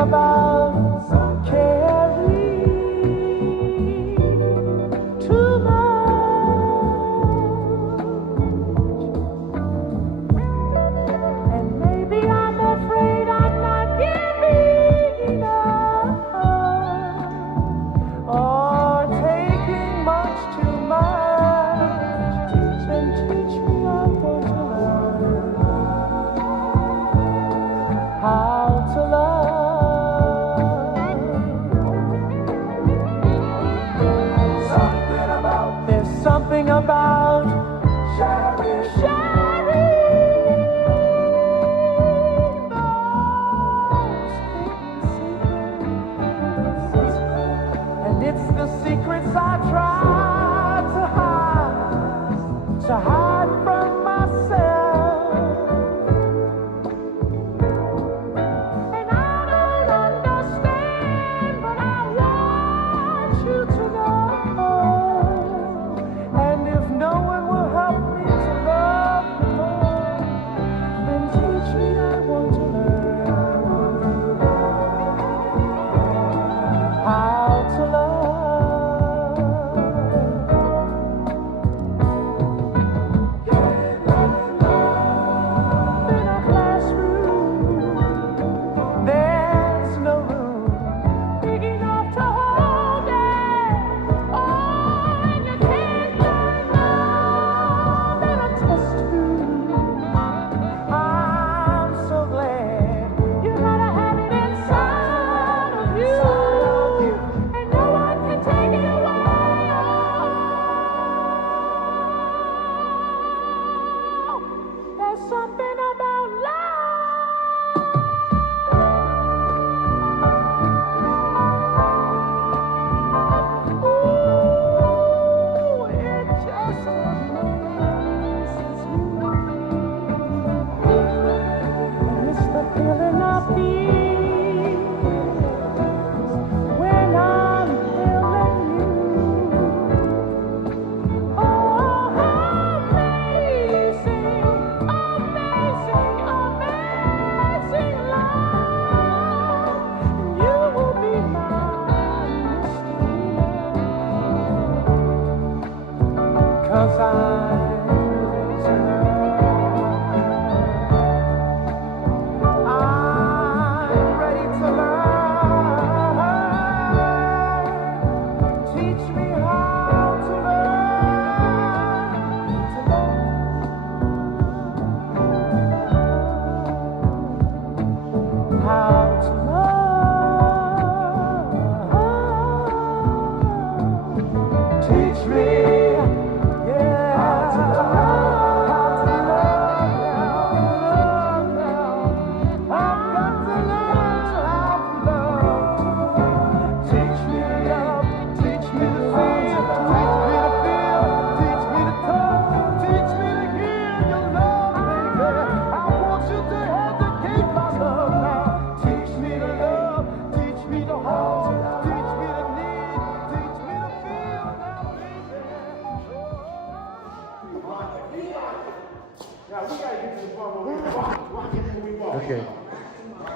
about caring too much, and maybe I'm afraid I'm not giving enough, or taking much too much. Then teach me, I want to learn how to love. There's something about sharing those hidden secrets, and it's the secrets I try to hide from myself. And I don't understand, but I want you to know. And if no one will help me to love you more, then teach me, I want to learn how to love. In a classroom, there's no room big enough to hold it. Oh, and you can't learn love in a test tube. I'm so glad you gotta have it inside of you, and no one can take it away. Oh, there's something about love. Ooh, it just amazes me. And it's the feeling I feel when I'm feeling you. Oh, how amazing, amazing, amazing love. You will be my mystery, 'cause I'm ready to learn. I'm ready to learn. Teach me how to learn to love. How to love. Teach me